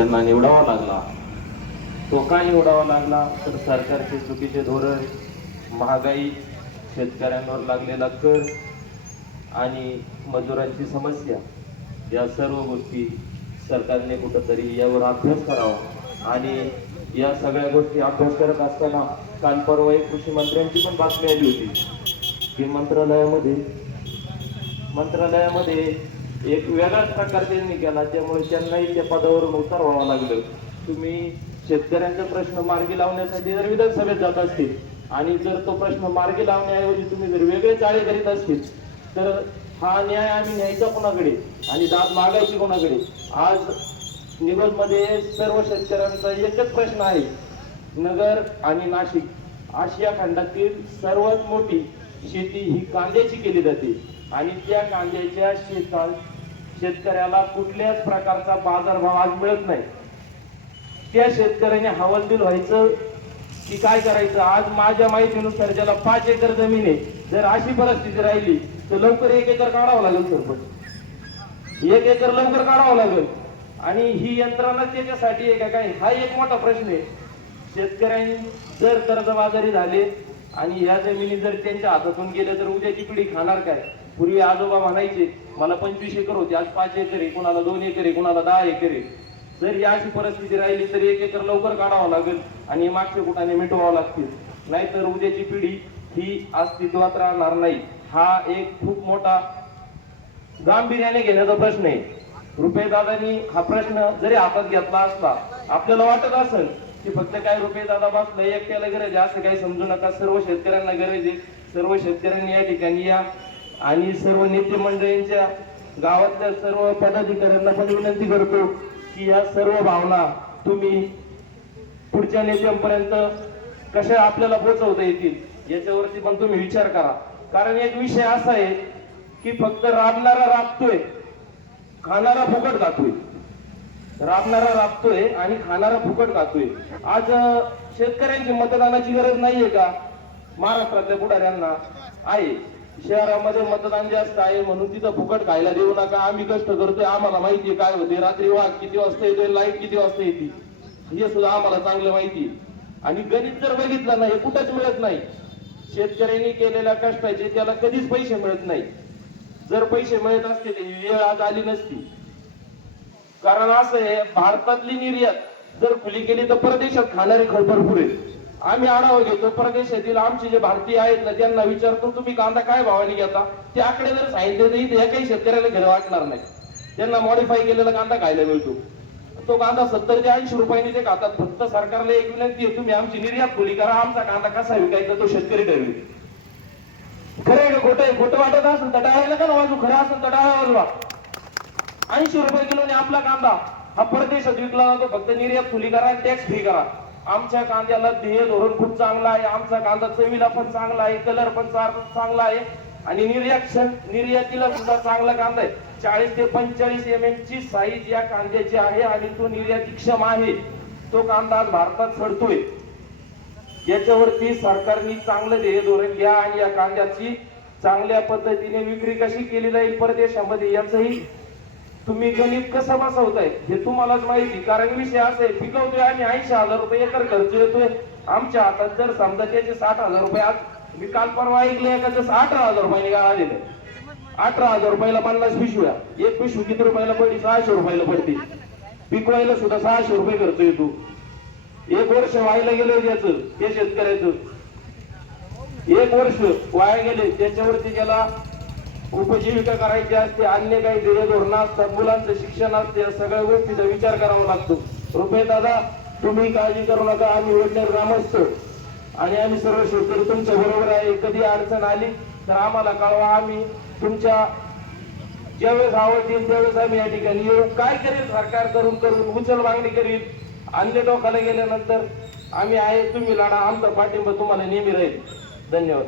त्यांना निवडावा लागला. तो का निवडावा लागला तर सरकारचे चुकीचे धोरण, महागाई, शेतकऱ्यांवर लागलेला कर आणि मजुरांची समस्या, या सर्व गोष्टी सरकारने कुठंतरी यावर अभ्यास करावा. आणि या सगळ्या गोष्टी अभ्यास करत असताना काल परवा एक कृषी मंत्र्यांची पण बातमी आली होती की मंत्रालयामध्ये एक वेगळाच प्रकार त्यांनी केला, त्यामुळे त्यांनाही त्या पदावरून उतरवावं लागलं. तुम्ही शेतकऱ्यांचा प्रश्न मार्गी लावण्यासाठी जर विधानसभेत जात असतील आणि जर तो प्रश्न मार्गी लावण्याऐवजी तुम्ही जर वेगळे चाळे करीत असतील तर हा न्याय आम्ही न्यायचा कोणाकडे आणि दाद मागायची कोणाकडे? आज निवडमध्ये सर्व शेतकऱ्यांचा एकच प्रश्न आहे. नगर आणि नाशिक आशिया खंडातील सर्वात मोठी शेती ही कांद्याची केली जाते आणि त्या कांद्याच्या शेतात शेतकऱ्याला कुठल्याच प्रकारचा बाजारभाव आज मिळत नाही. त्या शेतकऱ्याने हवालदिल व्हायचं की काय करायचं? आज माझ्या माहितीनुसार ज्याला 5 एकर जमीन आहे, जर अशी परिस्थिती राहिली तर लवकर 1 एकर काढावं लागेल. सरपंच 1 एकर लवकर काढावं लागेल. आणि ही यंत्रणा त्याच्यासाठी आहे का काय? हा एक मोठा प्रश्न आहे. शेतकऱ्यांनी जर कर्जबाजारी झाले आणि या जमिनी जर त्यांच्या हातातून गेल्या तर उद्याची पिढी खाणार काय? पूर्वी आजोबा म्हणायचे मला 25 एकर होते, आज 5 एकर आहे, कोणाला 2 एकर आहे, कोणाला 10 एकर आहे. जर या अशी परिस्थिती राहिली तर 1 एकर लवकर काढावं लागेल आणि मागच्या कुठाने मिटवावं लागतील, नाहीतर उद्याची पिढी ही अस्तित्वात राहणार नाही. हा एक खूप मोठा गांभीर्याने घेण्याचा प्रश्न आहे. रुपयेदादांनी हा प्रश्न जरी हातात घेतला असला, आपल्याला वाटत असेल की फक्त काय रुपयेदादा बसला एकट्याला गरज आहे असं काही समजू नका. सर्व शेतकऱ्यांना गरज आहे. सर्व शेतकऱ्यांनी या ठिकाणी या आणि सर्व नेते मंडळींच्या गावातल्या सर्व पदाधिकाऱ्यांना पण विनंती करतो की या सर्व भावना तुम्ही पुढच्या नेत्यांपर्यंत कशा आपल्याला पोहोचवता येतील याच्यावरती पण तुम्ही विचार करा. कारण एक विषय असा आहे की फक्त राबणारा राबतोय, खाणारा फुकट खातोय. राबणारा राबतोय आणि खाणारा फुकट खातोय. आज शेतकऱ्यांची मतदानाची गरज नाहीये का? महाराष्ट्रातल्या पुढाऱ्यांना आहे. शहरामध्ये मतदान जास्त आहे म्हणून तिथं फुकट खायला देऊ नका. आम्ही कष्ट करतोय, आम्हाला माहितीये काय होते, रात्री वाघ किती वाजता येतोय, लाईट किती वाजता येते हे सुद्धा आम्हाला चांगलं माहिती. आणि गणित जर बघितलं ना, हे कुठंच मिळत नाही. शेतकऱ्यांनी केलेल्या कष्टाचे त्याला कधीच पैसे मिळत नाही. जर पैसे मिळत असते तर ही वेळ आज आली नसती. कारण असं आहे, भारतातली निर्यात जर खुली केली तर परदेशात खाणारे भरपूर आहेत. आम्ही आढावा घेतो परदेशातील आमचे जे भारतीय आहेत ना त्यांना विचारतो तुम्ही कांदा काय भावाने घेता? ते आकडे जर सांगितले तर हे काही शेतकऱ्याला घरी वाटणार नाही. त्यांना मॉडिफाय केलेला कांदा खायला मिळतो. तो कांदा 70 ते 80 रुपयांनी ते खातात. फक्त सरकारला एक विनंती आहे, तुम्ही आमची निर्यात खुली करा, आमचा कांदा कसा विकायचा तो शेतकरी ठरवेल. खरं आहे खोटं? खोटं वाटत असेल तर टाळायला का वाजू, खरं असेल तर टाळा वाजवा. 80 रुपये किलोने आपला कांदा हा परदेशात विकला जातो. फक्त निर्यात खुली करा, टॅक्स फ्री करा. आमच्या कांद्याला ध्येय धोरण खूप चांगलं आहे. आमचा कांदा चवीला पण चांगला आहे, कलर पण चांगला आहे आणि निर्यातीला सुद्धा चांगला कांदा आहे. 40 ते 45 mm ची साईज या कांद्याची आहे आणि तो निर्यातीक्षम आहे. तो कांदा आज भारतात सडतोय. याच्यावरती सरकारने चांगलं ध्येय धोरण घ्या आणि या कांद्याची चांगल्या पद्धतीने विक्री कशी केली जाईल परदेशामध्ये याचंही तुम्ही गणित कसं बसवताय हे तुम्हालाच माहिती. कारण विषय असा आहे, पिकवतोय आम्ही 80,000 रुपये एकर खर्च येतोय. आमच्या हातात जर समजा त्याचे 60,000 रुपये, आज मी काल परवा ऐकले का जसं 18,000 रुपयाने गाळा दिले. 18,000 रुपयाला 50 पिशव्या, एक पिशवी किती रुपयाला पडली? 600 रुपयाला पडते. पिकवायला सुद्धा 600 रुपये खर्च येतो. 1 वर्ष व्हायला गेलं त्याचं, ते शेतकऱ्याचं 1 वर्ष वाया गेले. त्याच्यावरती त्याला उपजीविका करायची असते, अन्य काही ध्येय धोरण असतात, मुलांचं शिक्षण असते, या सगळ्या गोष्टीचा विचार करावा लागतो. रुपये दादा तुम्ही काळजी करू नका, आम्ही वडनेर ग्रामस्थ आणि आम्ही सर्व शेतकरी तुमच्या बरोबर आहे. कधी अडचण आली तर आम्हाला कळवा. आम्ही तुमच्या ज्यावेळेस आवड येईल त्यावेळेस आम्ही या ठिकाणी येऊ. काय करेल सरकार करून करून उचल मागणी करील, अन्य टोकाला गेल्यानंतर आम्ही आहे, तुम्ही लढा, आमचा पाठिंबा तुम्हाला नेहमी राहील. धन्यवाद.